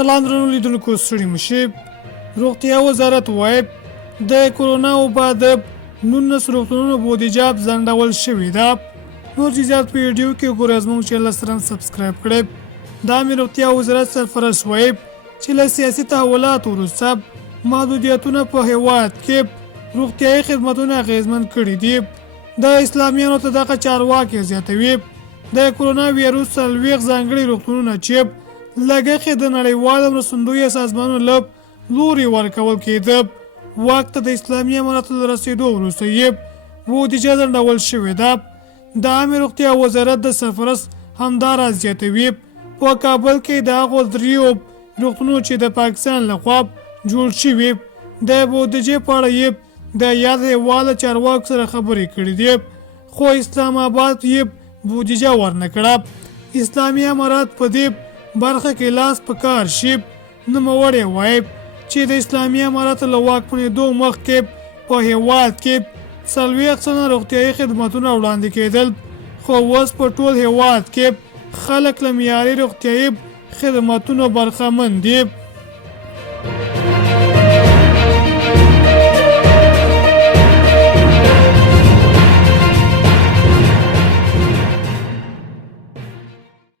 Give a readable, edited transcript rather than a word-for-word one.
سلام درنو لیدونکو ستړي مشئ. روغتیا وزارت وایي د کرونا وبا د 19 روغتونونو بودیجه ځنډول شوې ده. نور جزئیات په ویډیو کې ګورئ. زموږ چینل سره سبسکرایب کړئ. د عامه روغتیا وزارت سرپرست وایي چې له سیاسي تحولاتو وروسته محدودیتونه په هیواد کې روغتیایي خدمتونه اغېزمن کړي دي. د اسلامیانو ته دغه چارواکي زیاتوي د کرونا ویروس 40 ځانګړي روغتونونه چې لګښت د نړیوالو مرستندویه سازمانونو له لوري ورکول کېده واک ته د اسلامي اماراتو له رسېدو وروسته یې بودیجه ځنډول شوې ده. د عامې روغتیا وزارت د سرپرست همداراز زیاتوي په کابل کې د هغو 3 روغتونونو چې د پاکستان لخوا جوړ شوي د بودیجې په اړه یې د یاد هېواد چارواکو سره خبرې کړې دي، خو اسلام آباد یې بودیجه ورنه کړه. اسلامي امارات په دې برخه کې لاس په کار شي. نوموړی وایي چې د اسلامي اماراتو له واکمنېدو مخکې په هیواد کې 40 سنه روغتیایي خدمتونه وړاندې کېدل، خو اوس په ټول هیواد کې خلک له معیاري روغتیایي خدمتونو برخمن دي.